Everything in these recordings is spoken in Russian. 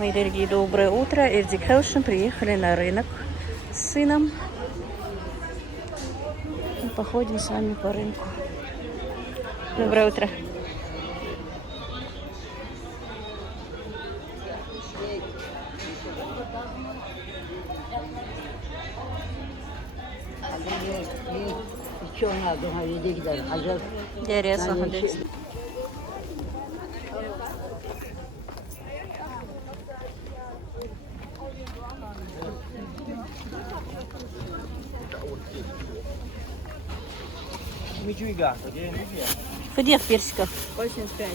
Мои дорогие, доброе утро. Эрдик Хелшин. Приехали на рынок с сыном. И походим с вами по рынку. Доброе утро. Интересно. Где в персиках? 85.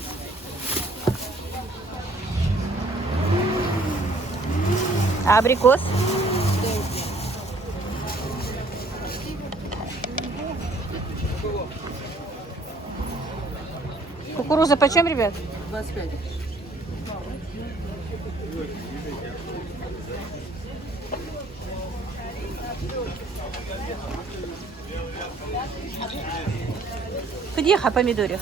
А абрикос? Кукуруза почем, ребят? 25. Где помидоров?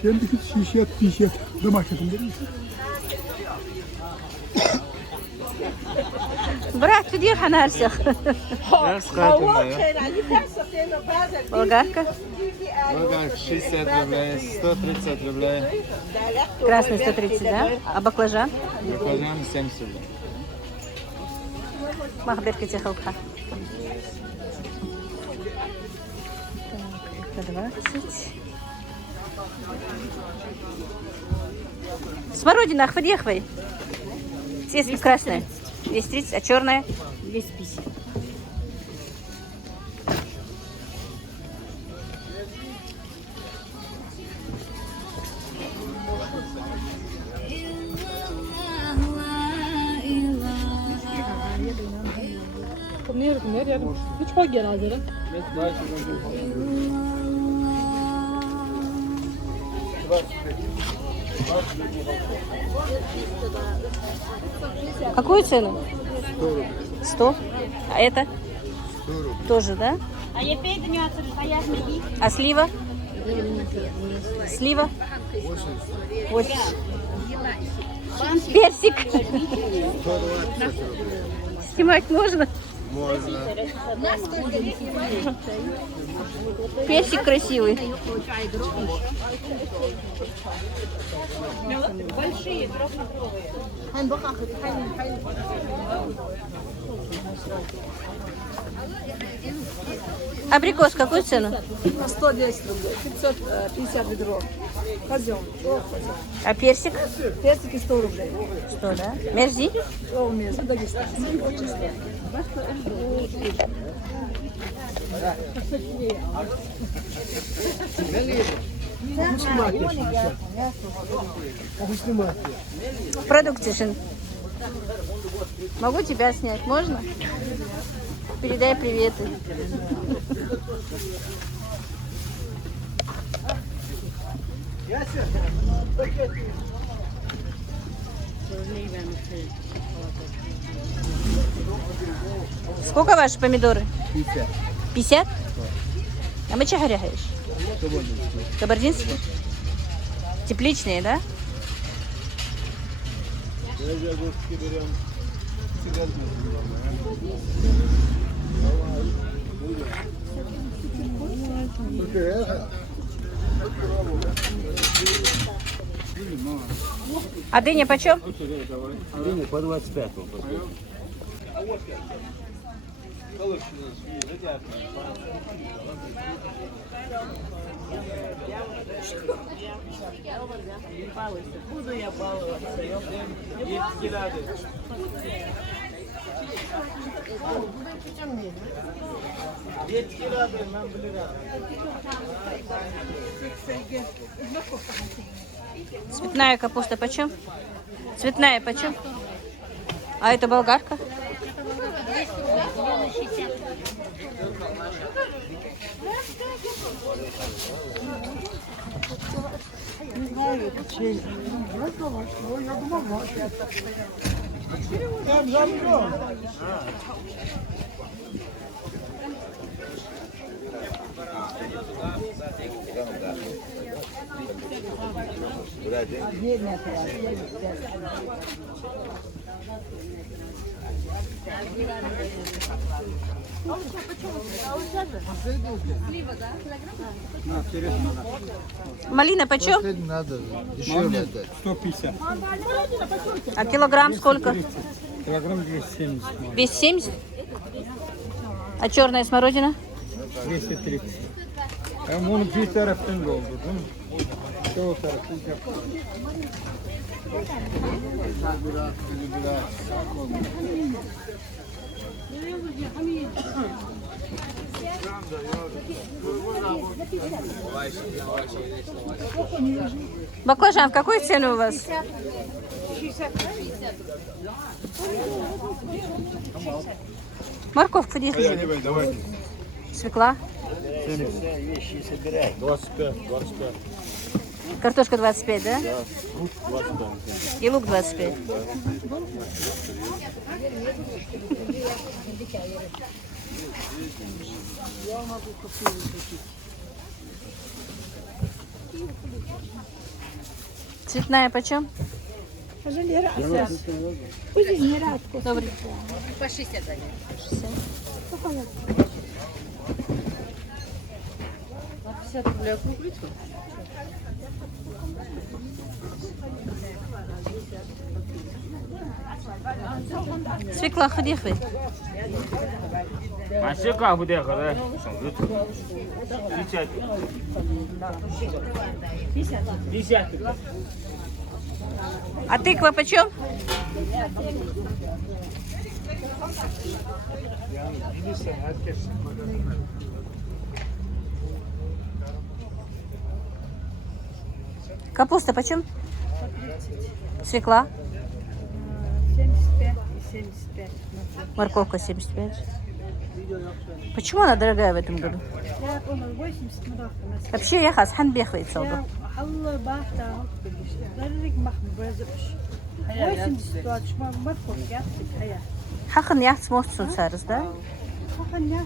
70, 60, 50. Домашних помидоров. Брат, где ханарсях? Болгарка? Болгарка 60 рублей, 130 рублей. Красный 130, да? А баклажан? Баклажан 70 рублей. Махберка техалка. Так, это 20. Смородина, ахвадехвай. Если красная. 230, а черная? 250. Kumar rядом. Ну что гераз, да? Какую цену? 100. А это? 100 рублей. Тоже, да? А слива? Слива? 80. Персик. 120 рублей. Снимать можно? Можно. Персик красивый. Абрикос какую цену? 110 рублей, 550 ведро. Пойдем. А персик? Персики 100 рублей. 100, да? Мерзи? О, у меня дагестанский. Продукты. Могу тебя снять? Можно? Передай приветы. Сколько ваши помидоры? 50. 50? А мы чего рягаешь? Кабардинские? Тепличные, да? А дыня почем? Дыня по 25. Буду я баловаться. Цветная капуста почем? Цветная почем? А это болгарка? Не знаю, это чей. Я думал, ваши. Я взял. Малина почем? Надо дешевле дать. 150. А килограмм сколько? Килограмм 270. 270? А черная смородина? 230. Bunu bir taraftan doldurdum. Çoğu taraftan yaptım. Баклажан в какой цену у вас? Морковка где лежит? Давайте. Свекла? 25, 25. Картошка 25, да? И лук 25. Цветная почем? Добрый. По 60. Свекла ходихи. А свекла куда ходить? 50. А тыква почем? Капуста почем? Свекла? 75 и 75. Морковка 75. Почему она дорогая в этом году? Я понял, 80 мурах. Вообще я хас хан бехвает солду. Allah bahta ذلك محمد بزبش 80 دوت شما مدخل يعطيك هيا Хахан яхт сможет сунсарыз, да? خلني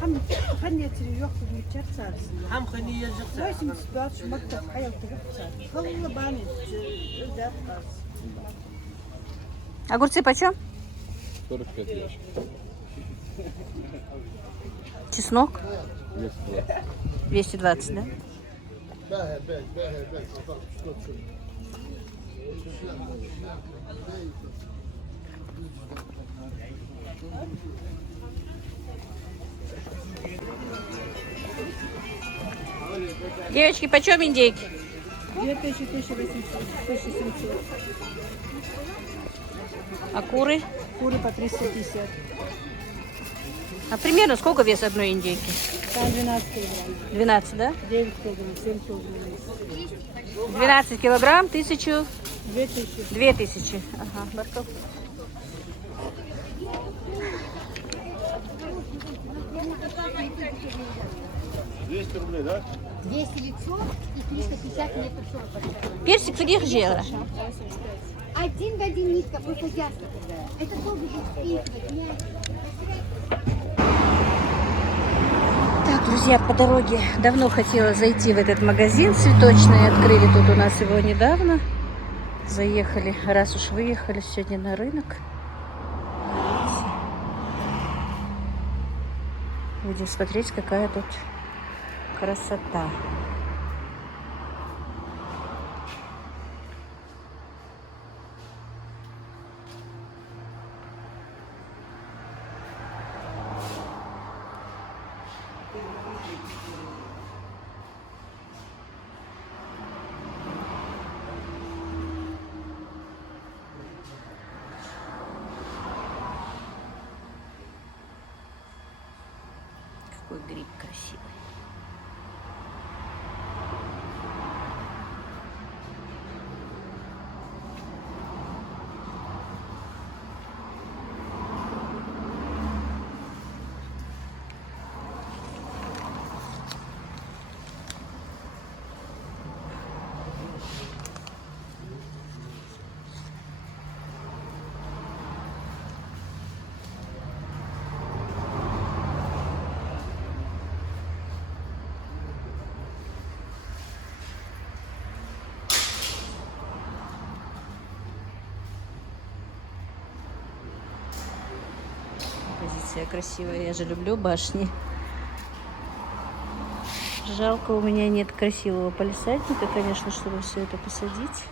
خم خلني يتري ياخذ يتشر سارس هم خليه يرجع 80 دوت شما مدخل هيا خلنا باني ده Огурцы почем? 45 ящик. Чеснок? 220, да? Девочки, почем индейки? 2800, 1700. А куры? Куры по 350. А примерно сколько вес одной индейки? Там 12 килограмм. 12, да? 9 килограмм, 7 килограмм. 12 килограмм, 1000, 2000. 2000. Ага, морковка. рублей, да? 200 лицо и 350 метров шелка. Персик фрих жела. Один в один нитка, просто ясно. Это долго будет спинкивать, мягко. Так, друзья, по дороге давно хотела зайти в этот магазин цветочный. Открыли тут у нас его недавно. Заехали, раз уж выехали сегодня на рынок. Будем смотреть, какая тут красота. Какой гриб красивый. Венеция красивая, я же люблю башни. Жалко, у меня нет красивого палисадника, конечно, чтобы все это посадить.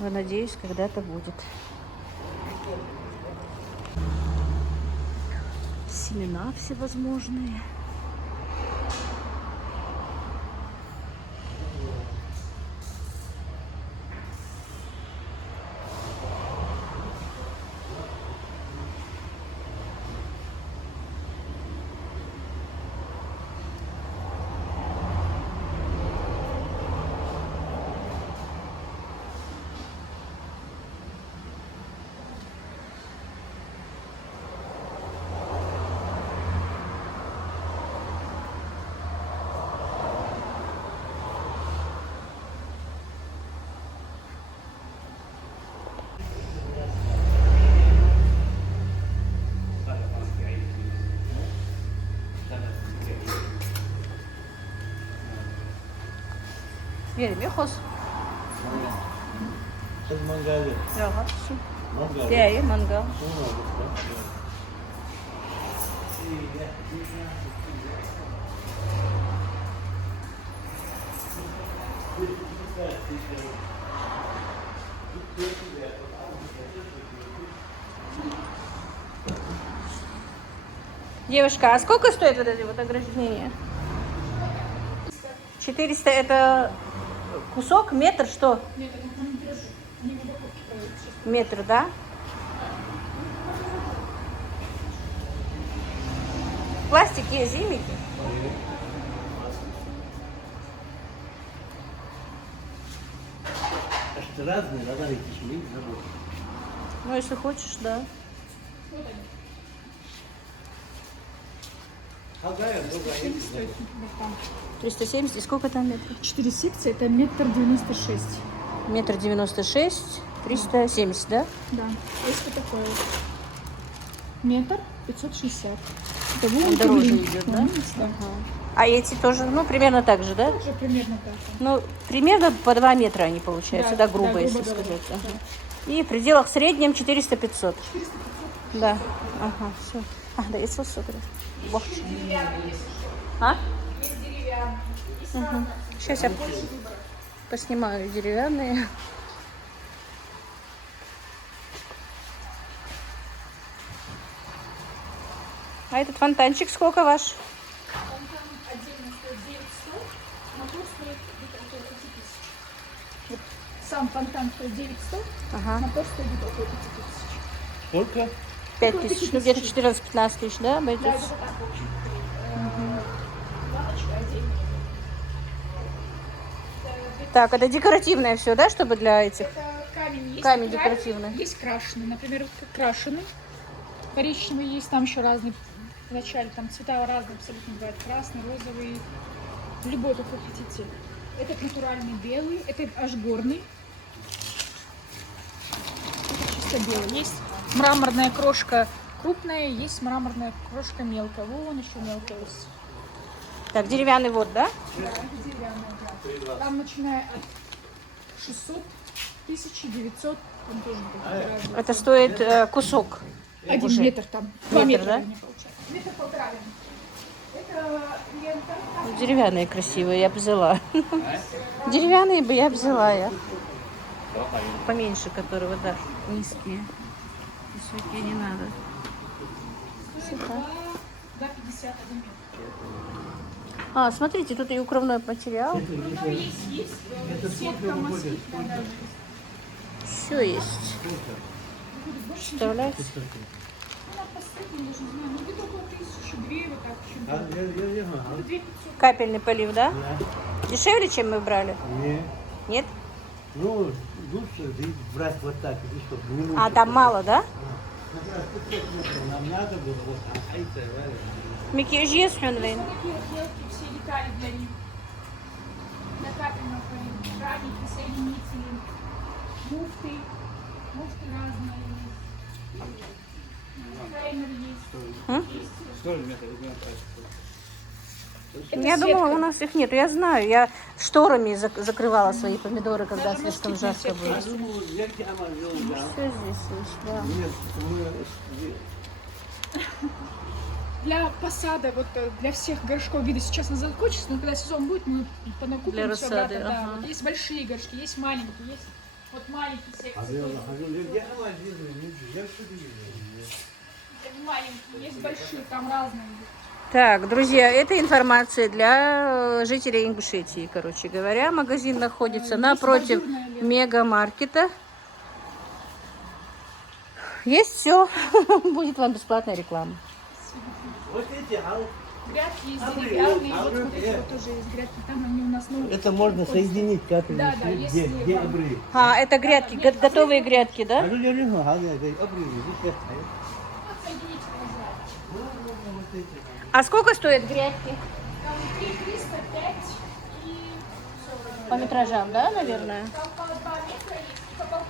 Но надеюсь, когда-то будет. Семена всевозможные. Vermiyoruz. Kız mangalı. Ya haklısın. Mangalı. Değil, mangal. Девушка, а сколько стоит вот эти вот ограждения? 400 это кусок, метр, что? Метр, да? Пластик есть, зимики? Разные, надо найти шмель, забыл. Ну, если хочешь, да. Другая, 370. И сколько там метров? 4 секции, это 1,96 м. Метр 96, 370, да? Да. Есть вот такой вот. Метр 560. Это Он вон дороже круглый. идет, да? Да. А эти тоже, ну, примерно так же, да? Тоже примерно так. Ну, примерно по 2 метра они получаются, да, грубо, грубо если говоря. сказать. Ага. И в пределах среднем 400-500. Да. Ага, все. А, да, это супер. А? Угу. Сейчас я поснимаю деревянные. А этот фонтанчик сколько ваш? Сам фонтан стоит 900, Ага. мотор стоит около 5000. Сколько? 5000, ну где-то 14-15 тысяч, да, Да, обойдется? это так очень. Лавочка отдельная. Так, это декоративное все, да, чтобы для этих? Это камень есть. Камень натуральный, декоративный. Есть крашеный. Например, вот крашеный. Коричневый есть, там еще разные. Вначале там цвета разные абсолютно бывают. Красный, розовый. Любой, какой хотите. Этот натуральный белый. Это аж горный. Это чисто белый. Есть мраморная крошка крупная, есть мраморная крошка мелкая. Вон еще мелкая есть. Так, деревянный вот, да? Да, это деревянная, да. Там начиная от 600, 1900, там тоже будет разные. Это стоит кусок. 1 уже. метр там. 2 Метр, метра, да? вернее, получается. Метр полтора. Это лента. Ну, деревянные красивые, я бы взяла. Деревянные бы я взяла я. Поменьше, которые вот, да, низкие. Высокие не надо. Красота. 2,51 метр. А, смотрите, тут и укрывной материал. Ну, есть сетка москитная даже. Все есть. Представляете? Ну, на последнем, даже не знаю, ну где-то около 1000, 2 вот так. Это 2500. Капельный полив, да? Дешевле, чем мы брали? Не. Нет? Ну, лучше брать вот так, чтобы не А, там мало, да? Нам надо было вот так. Макияж есть, Хёнвейн? Такие вот мелкие все детали для них. Для капельного полива. Ранники, соединители, муфты. Муфты разные есть. Таймер есть. Я думала, у нас их нет. Я знаю, я шторами закрывала свои помидоры, когда Даже слишком москитная жарко сетка было. есть. Все здесь есть, да. Для посада, вот для всех горшков вида сейчас она закончится, но когда сезон будет, мы понакупим Для всё рассады, обратно, да. ага. Вот есть большие горшки, есть маленькие, есть вот маленькие секции. тоже. Это маленькие, есть большие, там разные. Так, друзья, это информация для жителей Ингушетии, короче говоря. Магазин находится Есть напротив бордюрная лента. мегамаркета. Есть все. Будет вам бесплатная реклама. Вот эти, Грядки есть деревянные, вот смотрите, вот тоже есть грядки, там они у нас, ну... это можно соединить как Да, да, если где вам- обрыв. А, это грядки, готовые грядки, да? А ну я не знаю, обрыв, Вот соединительная грядка. А сколько стоят грядки? Там 3, 305 и... По метражам, да, наверное? Там по 2 метра есть и по 1,5.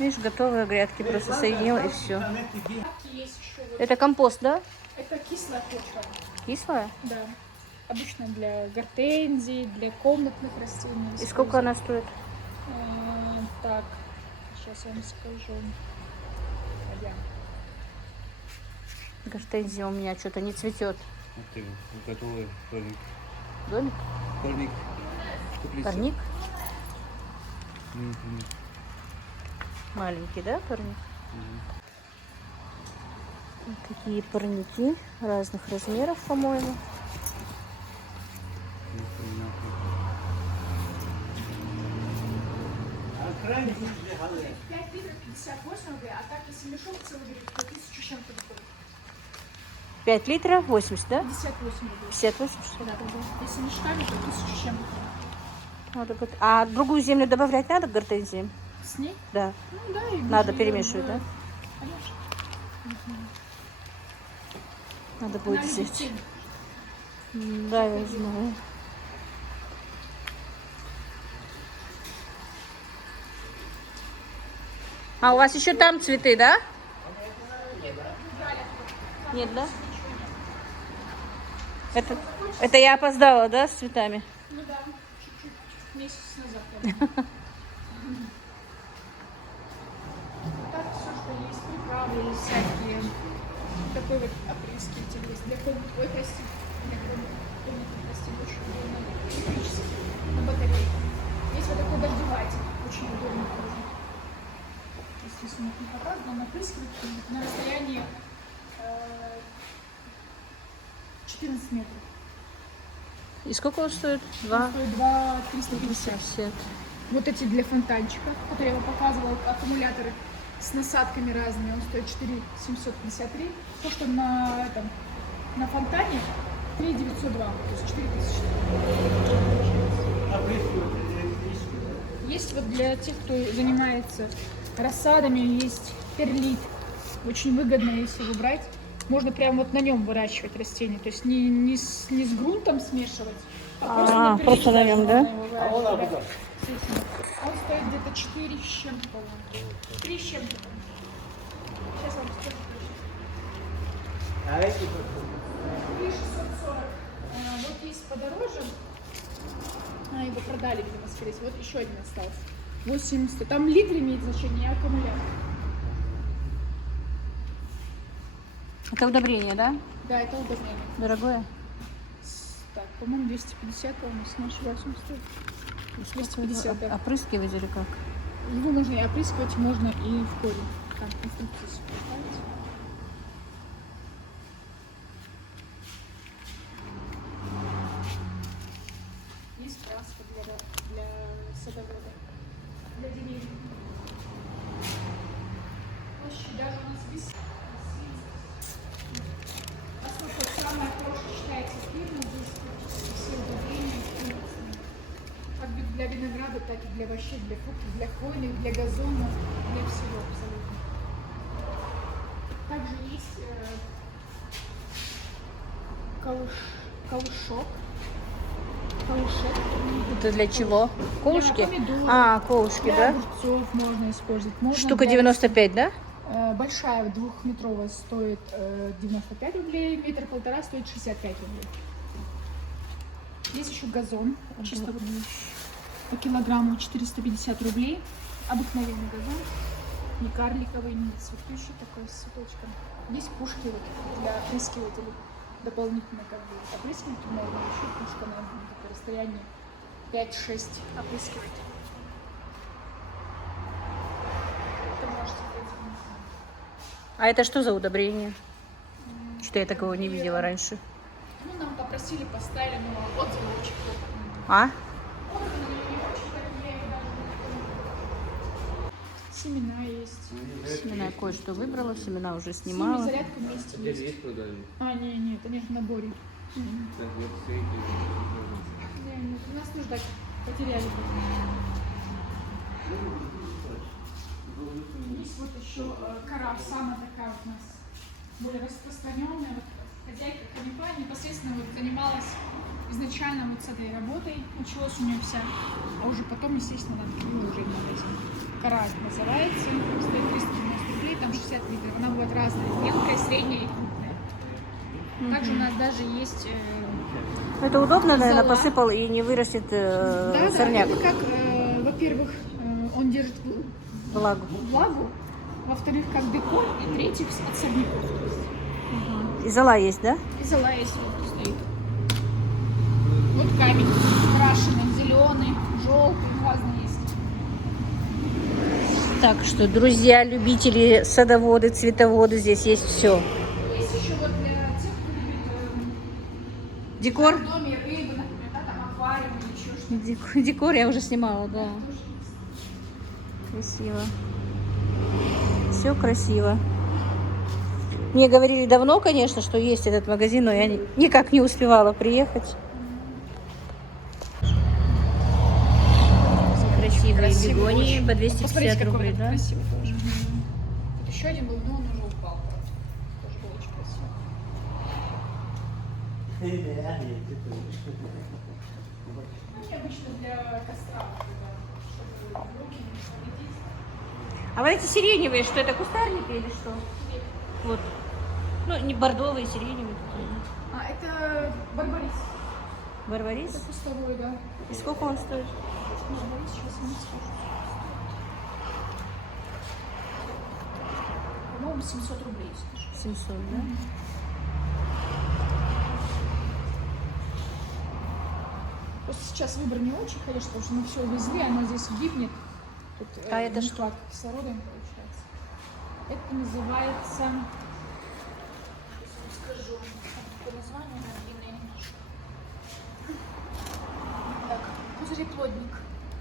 Видишь, готовые грядки, просто соединила и все. Грядки есть еще вот. Это компост, да? Это кислая почва. Кислая? Да. Обычно для гортензий, для комнатных растений. И сколько она стоит? Так, сейчас я вам скажу. Пойдем. Гортензия у меня что-то не цветет. Ты готовый парник. Домик? Парник. Парник? Маленький, да, парник? Вот такие парники разных размеров, по-моему. 5 литров 58 рублей, а так если мешок целый берет, то 1000 с чем-то выходит. 5 литров, 80, да? 58 рублей. 58, что ли? Если мешками, то 1000 с чем-то. А другую землю добавлять надо к гортензии? С ней? Да. Ну да, и Надо можно перемешивать, её, да? Конечно. Надо будет Она любит взять. тень. Да, я знаю. А у вас еще там цветы, да? Нет, да? Это я опоздала, да, с цветами? Ну да, чуть-чуть, месяц назад. наверное. Так, все, что есть, приправы есть всякие. Такой вот опрыскиватель есть для комнат. Ой, прости, для комнатных растений очень удобно. Электрический, на батарейке. Есть вот такой дождеватель, очень удобно тоже. Если сумок не показывает, он опрыскивает на расстоянии 14 метров. И сколько он стоит? Он 2? стоит 2,350. 50. Вот эти для фонтанчика, которые я вам показывала, аккумуляторы с насадками разными, он стоит 4,753. То, что на фонтане 3,902, то есть 4000. Есть вот для тех, кто занимается рассадами, есть перлит. Очень выгодно, если его брать. Можно прямо вот на нем выращивать растения, то есть не с грунтом смешивать, а просто на нём, да? можно его выращивать, да. С этим. Он стоит где-то 4 с чем-то, по-моему. 3 с чем-то. Сейчас вам скажу. А эти 3,640. Вот есть подороже. Его продали, видимо, скорее всего. Вот еще один остался. 80. Там литр имеет значение, а аккумулятор. Это удобрение, да? Да, это удобрение. Дорогое? Так, по-моему, 250, по-моему, если не ошибаюсь, он стоит. 250, да. Опрыскивать или как? Его можно и опрыскивать, можно и в корень. Там инструкции ставить. Есть краска для садовода, для деревьев. Площадь даже у нас висит. Поскольку самая хорошая считается фирма, здесь все удобрения, как для винограда, так и для овощей, для фруктов, для хвойных, для газона, для всего абсолютно. Также есть каушок. Это для чего? Колышки? Для помидоров, А, колышки, для да? огурцов можно использовать. Можно Штука для- 95, да? Большая, двухметровая, стоит 95 рублей, метр полтора стоит 65 рублей. Есть еще газон, чисто вот по килограмму 450 рублей, обыкновенный газон. Не карликовый, не цветущий такой с цветочком. Есть пушки вот для опрыскивателей. Дополнительно как бы опрыскивать можно еще пушка на такое расстояние 5-6 опрыскивать. Это можете пойти. А это что за удобрение? Что я такого не видела раньше. Ну, нам попросили, поставили, но отзывы очень плохо. А? Отзывы не очень такие, даже. Семена есть. Семена я кое-что выбрала, семена уже С ними снимала. зарядка вместе Здесь есть. есть продажи? А, нет, они в наборе. Так, вот сейки. Нет, у нас тоже так потеряли. Есть вот еще кора, самая такая вот у нас более распространенная. Вот хозяйка Канипа непосредственно вот занималась изначально вот с этой работой, началась у нее вся, а уже потом, естественно, она уже в магазин. Кора называется, стоит 390 рублей, там 60 литров. Она бывает разная, мелкая, средняя и крупная. Также у нас даже есть... Это удобно, наверное, Зола. посыпал и не вырастет Да, сорняк. это как, во-первых, он держит Влагу. влагу, во-вторых, как декор, и третьих от сорняков. И зола есть, да? И зола есть вот стоит. Вот камень крашеный, зеленый, желтый, разный есть. Так что, друзья, любители, садоводы, цветоводы, здесь есть все. Есть еще вот для тех, кто любит Декор? в доме рыбы, например, да, там аквариум или еще что-то. Декор я уже снимала, да. Красиво. Все красиво. Мне говорили давно, конечно, что есть этот магазин, но я никак не успевала приехать. Красивые бегонии по 250 Посмотрите, какой рублей, он да? красивый тоже. Тут еще один был, но он уже упал. Тоже был очень красивый. Они обычно для костра, чтобы руки не повредить. А вот эти сиреневые, что это, кустарники или что? Вот. Ну, не бордовые, сиреневые. А, это барбарис. Барбарис. Это кустовой, да. И сколько он стоит? Барбарис, сейчас я не скажу. По-моему, 700 рублей. скажу. 700, да? Просто сейчас выбор не очень, конечно, потому что мы все увезли, оно здесь гибнет. Тут, А это нехватка кислорода им получается. Это называется... Сейчас я скажу. Какое название длинное немножко. Так, пузыреплодник.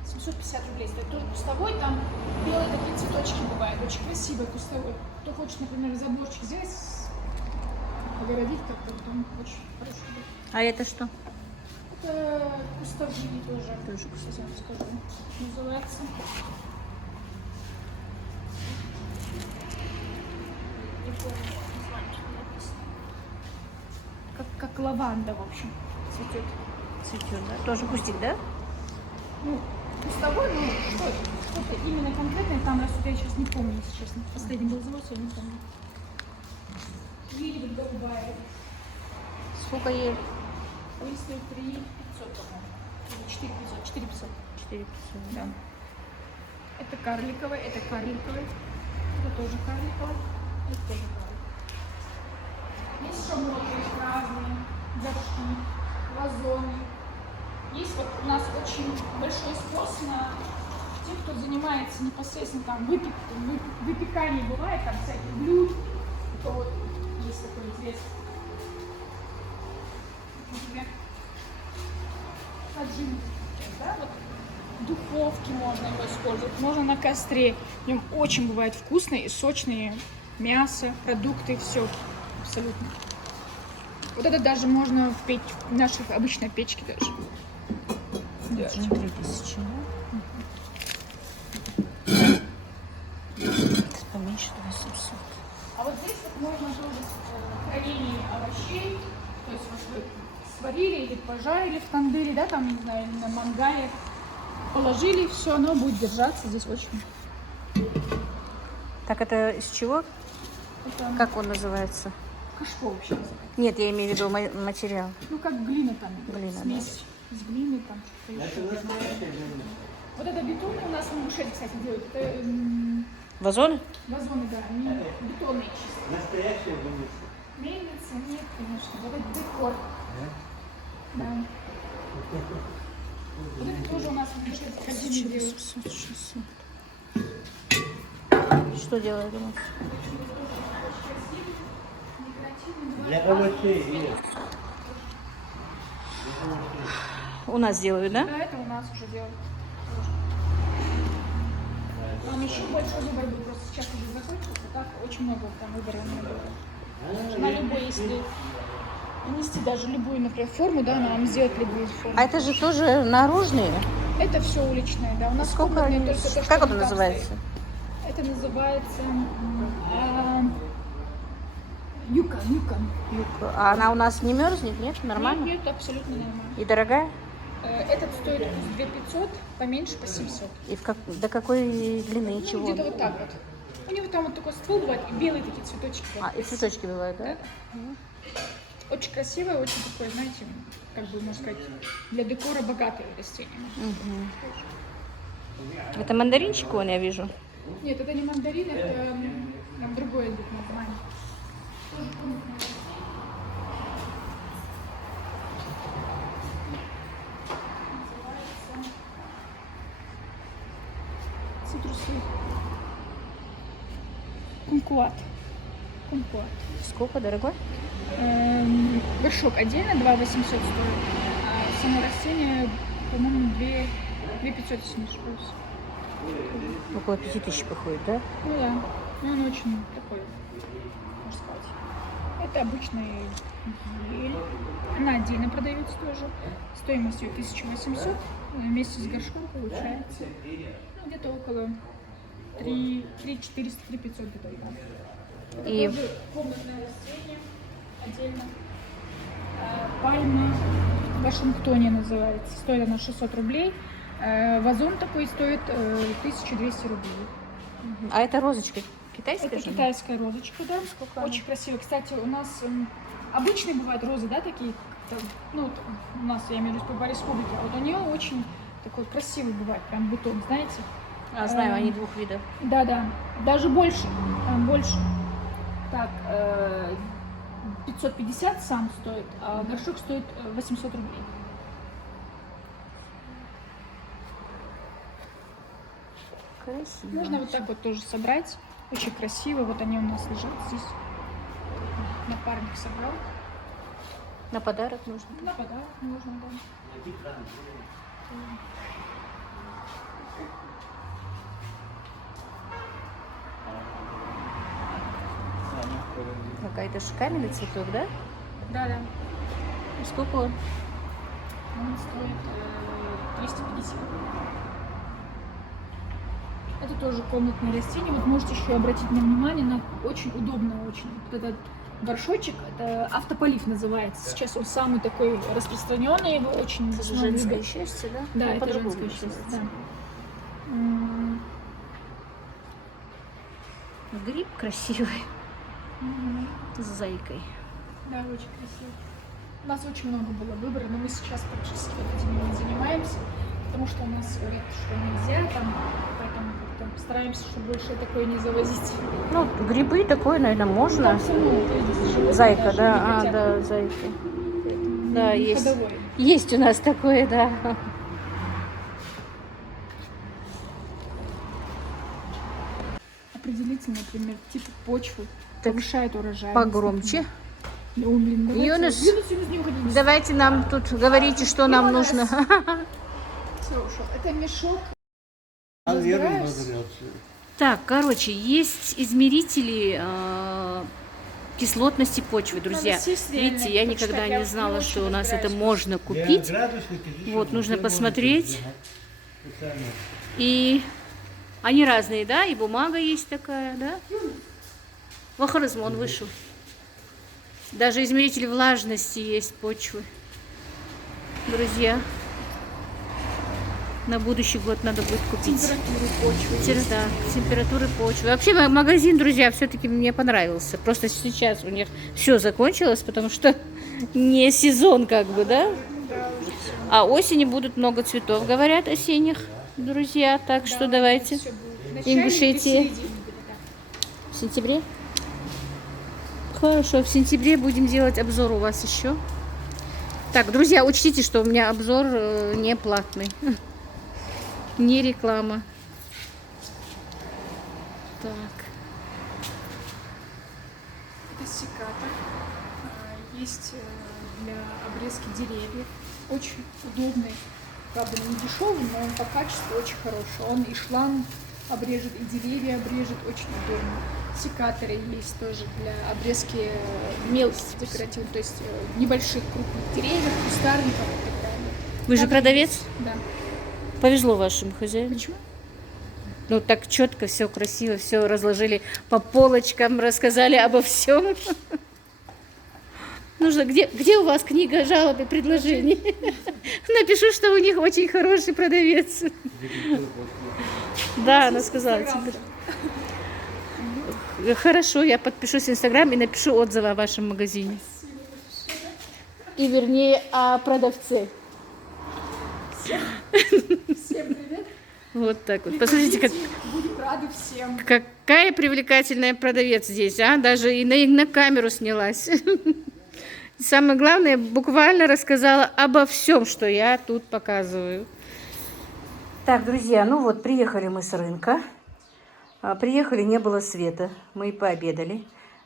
750 рублей стоит. Тоже кустовой, там белые такие цветочки бывают. Очень красивый кустовой. Кто хочет, например, заборчик здесь огородить как-то, там очень хорошо будет. А это что? Это кустовые тоже. Тоже Сейчас я вам скажу. Называется. Не помню название, что написано. Как лаванда, в общем, цветет. Цветет, да? Тоже кустик, да? Ну, кустовой, но что-то именно конкретное там растет, я сейчас не помню, если честно. Последний был завод, я не помню. Лилия голубая. Сколько ей? Стоит 3 500, по-моему. Или 4 500. 4 500. 4 500, Да. Это карликовый, это карликовый. Это тоже карликовый. Это тоже карликовый. Есть шамоты разные, горшки, вазоны. Есть вот у нас очень большой спрос на тех, кто занимается непосредственно там выпеканием, бывает там всяких блюд. То вот есть такой интерес. Например, поджимки, да, вот в духовке можно его использовать, можно на костре. В нем очень бывает вкусные и сочные мясо, продукты, все абсолютно. Вот это даже можно печь в нашей обычной печке даже. Да. 3000, поменьше 800. А вот здесь вот можно тоже хранение овощей, то есть вот вы сварили или пожарили в тандыре, да, там, не знаю, на мангале, положили, все, оно будет держаться здесь очень. Так, это из чего? Это Как он называется? кашпо вообще называется. Нет, я имею в виду материал. Ну, как глина там, Глина, смесь из глины, там что-то еще. Вот это бетон у нас в Ингушетии, кстати, делают. Это Вазоны? Вазоны, да, они бетонные чисто. Настоящая вынесла. Мельница? Нет, конечно. Вот это декор. Да. Вот это тоже у нас в корзине делают. 600. Что делает у нас? Для овощей есть. У нас делают, да? Да, это у нас уже делают. Там еще больше выбор был, просто сейчас уже закончился, так очень много там выбора у меня было. На любой, если нанести даже любую, например, форму, да, она вам сделает любую форму. А это же тоже наружные? Это все уличное, да. У нас Сколько комнатные они? только то, что Как это там называется? стоит. Это называется юка. Юбка. А она у нас не мерзнет, нет? Нормально? Нет, абсолютно нормально. И дорогая? Этот стоит 2500, поменьше по 700. И до какой длины, чего? Где-то вот так вот. У него там вот такой ствол бывает, и белые такие цветочки. А, и цветочки бывают, да? Очень красивое, очень такое, знаете, как бы, можно сказать, для декора богатое растение. Это мандаринчик, вон, я вижу. Нет, это не мандарин, это там другое идет название. Цитрусы. Кумкуат. Сколько, дорогой? Горшок отдельно 2800 стоит, а само растение, по-моему, 2500, если не ошибаюсь. Около 5000 походит, да? Ну да, ну он очень такой, можно сказать. Это обычный ель. Она отдельно продается тоже. Стоимость ее 1800. Вместе с горшком получается где-то около 3400, 3500 где-то. Это И тоже комнатное растение отдельно. Пальма в Вашингтоне называется. Стоит она 600 рублей. Вазон такой стоит 1200 рублей. А это розочка китайская? Это же? китайская розочка, да. Сколько Очень красивая. Кстати, у нас обычные бывают розы, да, такие, как-то, ну, вот у нас, я имею в виду, по республике, а вот у нее очень такой красивый бывает, прям бутон, знаете? А, знаю, они двух видов. Да, даже больше, там больше. Так, 550 сам стоит, а горшок стоит 800 рублей. Красиво. Можно вот так вот тоже собрать. Очень красиво. Вот они у нас лежат здесь. Напарник собрал. На подарок нужно. На подарок можно, да. Какая-то каменный цветок, да? Да. И сколько он? Он стоит 350. Это тоже комнатное растение. Вот можете еще обратить на внимание, на очень удобно очень. Вот этот горшочек, это автополив называется. Сейчас он самый такой распространенный, его очень Это же много женское любят. счастье, да? Да, Ну, это по-другому женское счастье, называется. да. Гриб красивый. С зайкой. Да, очень красиво. У нас очень много было выбора, но мы сейчас практически этим не занимаемся, потому что у нас говорят, что нельзя, там, поэтому как-то стараемся, чтобы больше такое не завозить. Ну, грибы такое, наверное, можно. Там все равно, вот видите, животные Зайка, даже да? не А, хотят. да, зайка. Поэтому Да, не есть. ходовое. Есть у нас такое, да. Определиться, например, тип почвы, Так, повышает урожайность. погромче. О, блин, давайте. Юнус, Юнус, не уходи. Давайте нам тут говорите, что нам нужно. Всё, ушел. Это мешок. Разбираюсь. Так, короче, есть измерители кислотности почвы, друзья. Надо сесть реально, Видите, я никогда почитать. не Я знала, очень что у нас это разбираюсь. можно купить. Вот, нужно посмотреть. И они разные, да? И бумага есть такая, да? Вахарызм, он вышел. Даже измеритель влажности есть почвы. Друзья, на будущий год надо будет купить. Температуру почвы. Да, температуры почвы. Вообще магазин, друзья, все-таки мне понравился. Просто сейчас у них все закончилось, потому что не сезон, как бы, да? А осенью будут много цветов, говорят, осенних, друзья. Так что давайте. Всё будет. В начале Ингушетии. и в середине. В сентябре? Хорошо, в сентябре будем делать обзор у вас еще. Так, друзья, учтите, что у меня обзор не платный. Не реклама. Так. Это секатор. Есть для обрезки деревьев. Очень удобный. Правда, не дешевый, но он по качеству очень хороший. Он и шланг обрежет, и деревья обрежет. Очень удобно. Секаторы есть тоже для обрезки мелких декоративных, то есть небольших крупных деревьев, кустарников и так далее. Вы же продавец? Да. Повезло вашим хозяинам. Почему? Ну, так четко, все красиво, все разложили по полочкам, рассказали обо всем. Нужно, где у вас книга жалоб и предложений? Напишу, что у них очень хороший продавец. Да, она сказала тебе. Хорошо, я подпишусь в Инстаграм и напишу отзывы о вашем магазине. И вернее о продавце. Всем привет. Вот так вот. Посмотрите, как, Будем рады всем. какая привлекательная продавец здесь, а? Даже и на камеру снялась. Самое главное, буквально рассказала обо всем, что я тут показываю. Так, друзья, ну вот, приехали мы с рынка. Приехали, не было света. Мы пообедали.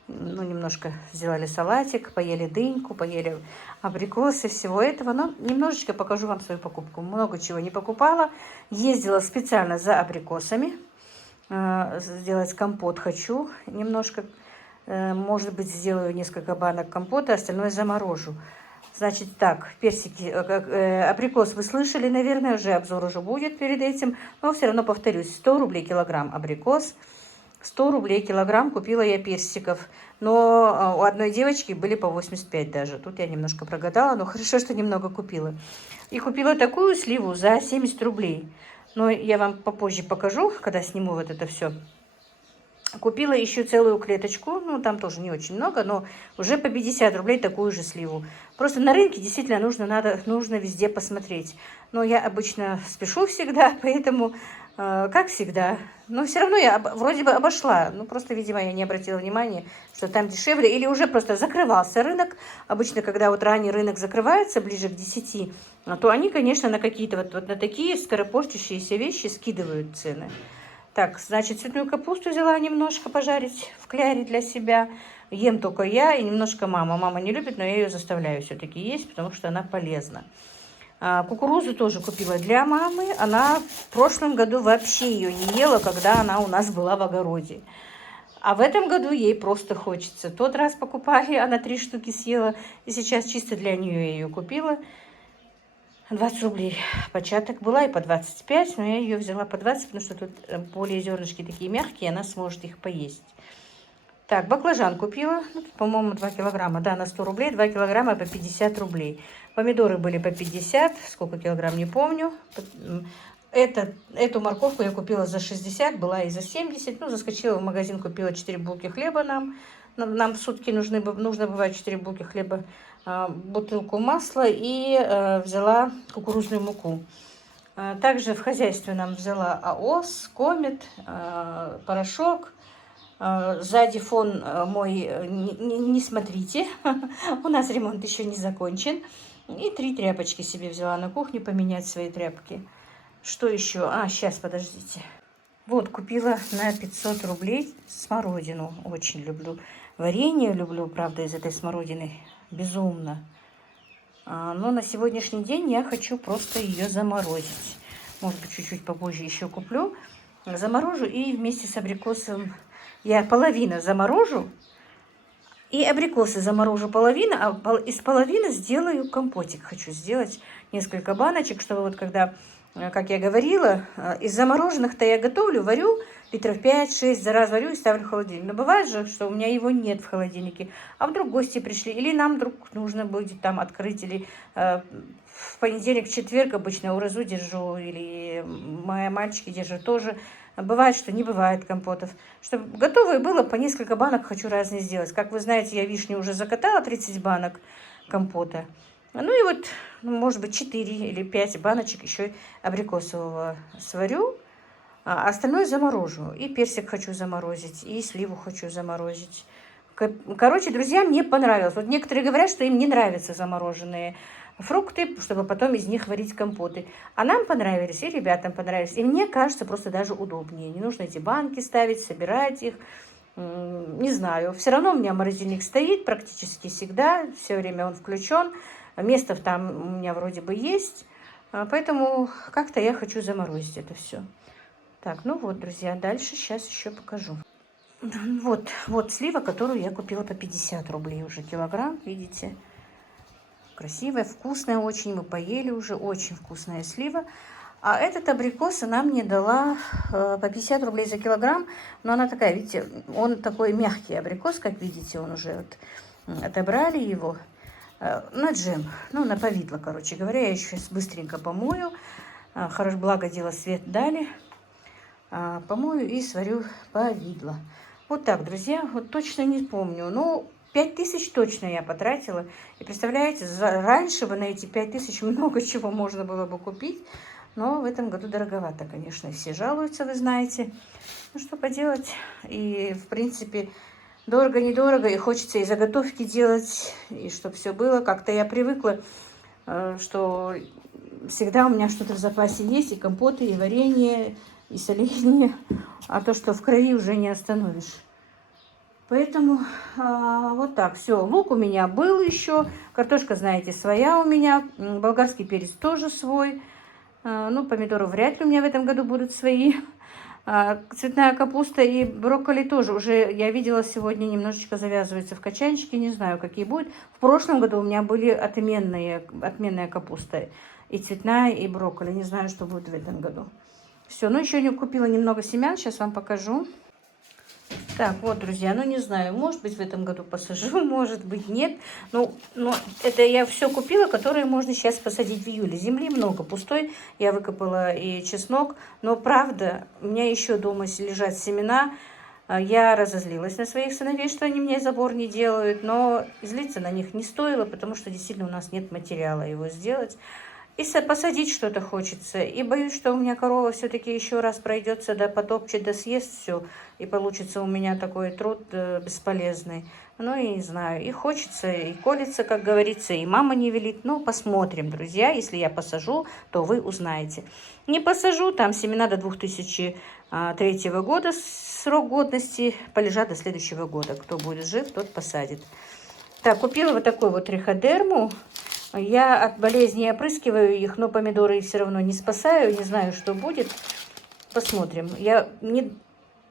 Ну, немножко сделали салатик, поели дыньку, поели абрикосы, всего этого. Но немножечко покажу вам свою покупку. Много чего не покупала. Ездила специально за абрикосами. Сделать компот хочу. Немножко, может быть, сделаю несколько банок компота, остальное заморожу. Значит, так, персики, абрикос вы слышали, наверное, уже обзор уже будет перед этим. Но все равно повторюсь, 100 рублей килограмм абрикос. 100 рублей килограмм купила я персиков, но у одной девочки были по 85 даже. Тут я немножко прогадала, но хорошо, что немного купила. И купила такую сливу за 70 рублей. Но я вам попозже покажу, когда сниму вот это все. Купила еще целую клеточку, ну там тоже не очень много, но уже по 50 рублей такую же сливу. Просто на рынке действительно нужно везде посмотреть. Но я обычно спешу всегда, поэтому, как всегда, но все равно я вроде бы обошла. Ну просто, видимо, я не обратила внимания, что там дешевле. Или уже просто закрывался рынок. Обычно, когда вот ранний рынок закрывается, ближе к 10, то они, конечно, на какие-то вот на такие скоропортящиеся вещи скидывают цены. Так, значит, цветную капусту взяла немножко пожарить в кляре для себя. Ем только я и немножко мама. Мама не любит, но я ее заставляю все-таки есть, потому что она полезна. Кукурузу тоже купила для мамы. Она в прошлом году вообще ее не ела, когда она у нас была в огороде. А в этом году ей просто хочется. Тот раз покупали, она 3 штуки съела. И сейчас чисто для нее я ее купила. 20 рублей початок была и по 25, но я ее взяла по 20, потому что тут более зернышки такие мягкие, она сможет их поесть. Так, баклажан купила, ну, по-моему, 2 килограмма, да, на 100 рублей, 2 килограмма по 50 рублей. Помидоры были по 50, сколько килограмм, не помню. Эту морковку я купила за 60, была и за 70, ну, заскочила в магазин, купила 4 булки хлеба нам в сутки нужно бывает 4 булки хлеба, бутылку масла и взяла кукурузную муку. Также в хозяйстве нам взяла АОС, Комет, порошок. Сзади фон мой, не смотрите, у нас ремонт еще не закончен. И 3 тряпочки себе взяла на кухню поменять свои тряпки. Что еще? Сейчас, подождите. Вот, купила на 500 рублей смородину. Очень люблю. Варенье люблю, правда, из этой смородины. Безумно. Но на сегодняшний день я хочу просто ее заморозить. Может быть, чуть-чуть попозже еще куплю. Заморожу и вместе с абрикосом я половину заморожу. И абрикосы заморожу половину, а из половины сделаю компотик. Хочу сделать несколько баночек, чтобы вот когда, как я говорила, из замороженных-то я готовлю, варю литров 5-6 за раз варю и ставлю в холодильник. Но бывает же, что у меня его нет в холодильнике. А вдруг гости пришли, или нам вдруг нужно будет там открыть, или в понедельник, в четверг обычно уразу держу, или мои мальчики держат тоже. Бывает, что не бывает компотов. Чтобы готовое было, по несколько банок хочу разные сделать. Как вы знаете, я вишню уже закатала, 30 банок компота. Ну и вот, может быть, 4 или 5 баночек еще абрикосового сварю. А остальное заморожу. И персик хочу заморозить, и сливу хочу заморозить. Короче, друзья, мне понравилось. Вот некоторые говорят, что им не нравятся замороженные фрукты, чтобы потом из них варить компоты. А нам понравились, и ребятам понравились. И мне кажется, просто даже удобнее. Не нужно эти банки ставить, собирать их. Не знаю. Все равно у меня морозильник стоит практически всегда. Все время он включен. Место там у меня вроде бы есть. Поэтому как-то я хочу заморозить это все. Так, ну вот, друзья, дальше сейчас еще покажу. Вот слива, которую я купила по 50 рублей уже килограмм, видите. Красивая, вкусная очень, мы поели уже, очень вкусная слива. А этот абрикос она мне дала по 50 рублей за килограмм, но она такая, видите, он такой мягкий абрикос, как видите, он уже вот отобрали его на джем, ну, на повидло, короче говоря. Я еще сейчас быстренько помою, хорошо, благо дело свет дали. Помою и сварю повидло. Вот так, друзья, вот точно не помню. Ну, 5000 точно я потратила. И представляете, раньше бы на эти 5000 много чего можно было бы купить. Но в этом году дороговато, конечно. Все жалуются, вы знаете. Ну, что поделать. И, в принципе, дорого-недорого. И хочется и заготовки делать, и чтобы все было. Как-то я привыкла, что всегда у меня что-то в запасе есть. И компоты, и варенье, и соленье, а то, что в крови, уже не остановишь. Поэтому вот так, все. Лук у меня был еще, картошка, знаете, своя у меня, болгарский перец тоже свой, ну, помидоры вряд ли у меня в этом году будут свои, цветная капуста и брокколи тоже уже, я видела, сегодня немножечко завязывается в качанчике, не знаю, какие будут. В прошлом году у меня были отменная капуста, и цветная, и брокколи, не знаю, что будет в этом году. Все, ну еще не купила немного семян, сейчас вам покажу. Так, вот, друзья, ну не знаю, может быть в этом году посажу, может быть нет. Ну, это я все купила, которые можно сейчас посадить в июле. Земли много пустой, я выкопала и чеснок, но правда, у меня еще дома лежат семена. Я разозлилась на своих сыновей, что они мне забор не делают, но злиться на них не стоило, потому что действительно у нас нет материала его сделать. И посадить что-то хочется. И боюсь, что у меня корова все-таки еще раз пройдется, да потопчет, да съест все. И получится у меня такой труд бесполезный. Ну, и не знаю. И хочется, и колется, как говорится, и мама не велит. Ну, посмотрим, друзья. Если я посажу, то вы узнаете. Не посажу, там семена до 2003 года срок годности. Полежат до следующего года. Кто будет жив, тот посадит. Так, купила вот такую вот триходерму. Я от болезни опрыскиваю их, но помидоры все равно не спасаю. Не знаю, что будет. Посмотрим. Я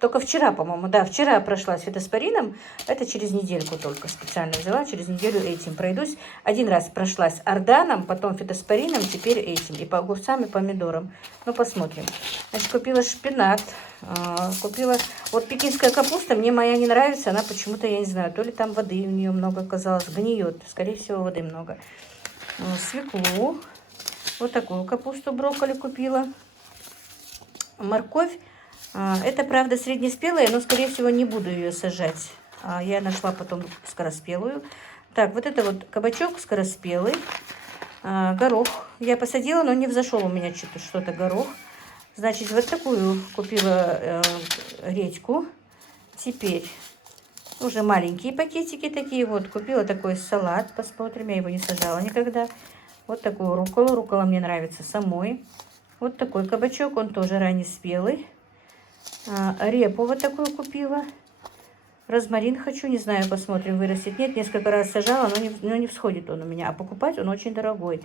только вчера, по-моему, да, вчера прошлась фитоспорином. Это через недельку только специально взяла. Через неделю этим пройдусь. Один раз прошлась орданом, потом фитоспорином, теперь этим. И по огурцам, и помидорам. Ну, посмотрим. Значит, купила шпинат. Купила... Вот пекинская капуста мне моя не нравится. Она почему-то, я не знаю, то ли там воды у нее много оказалось. Гниет. Скорее всего, воды много. Свеклу. Вот такую капусту брокколи купила. Морковь. Это, правда, среднеспелая, но, скорее всего, не буду ее сажать. Я нашла потом скороспелую. Так, вот это вот кабачок скороспелый. Горох я посадила, но не взошел у меня что-то горох. Значит, вот такую купила редьку. Теперь уже маленькие пакетики такие. Вот, купила такой салат. Посмотрим, я его не сажала никогда. Вот такую рукколу. Руккола мне нравится самой. Вот такой кабачок, он тоже раннеспелый. Репу вот такую купила. Розмарин хочу, не знаю, посмотрим, вырастет. Нет, несколько раз сажала, но не всходит он у меня. А покупать он очень дорогой.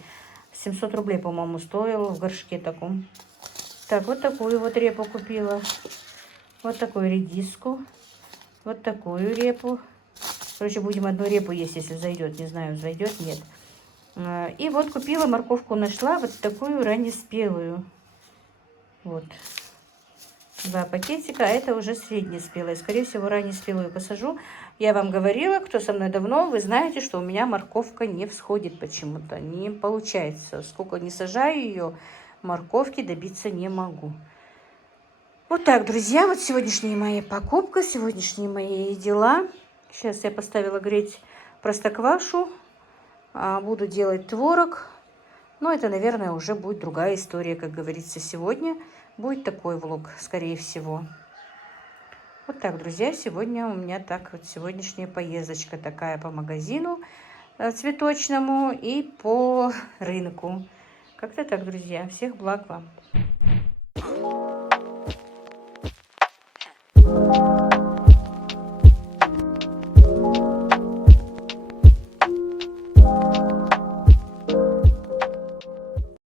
700 рублей, по-моему, стоил в горшке таком. Так, вот такую вот репу купила. Вот такую редиску. Вот такую репу. Короче, будем одну репу есть, если зайдет. Не знаю, зайдет, нет. И вот купила морковку, нашла вот такую раннеспелую. Вот. 2 пакетика, а это уже среднеспелая. Скорее всего, раннеспелую посажу. Я вам говорила, кто со мной давно, вы знаете, что у меня морковка не всходит почему-то. Не получается. Сколько не сажаю ее, морковки добиться не могу. Вот так, друзья, вот сегодняшняя моя покупка, сегодняшние мои дела. Сейчас я поставила греть простоквашу. Буду делать творог. Но это, наверное, уже будет другая история, как говорится. Сегодня будет такой влог, скорее всего. Вот так, друзья, сегодня у меня так вот сегодняшняя поездочка такая по магазину цветочному и по рынку. Как-то так, друзья. Всех благ вам.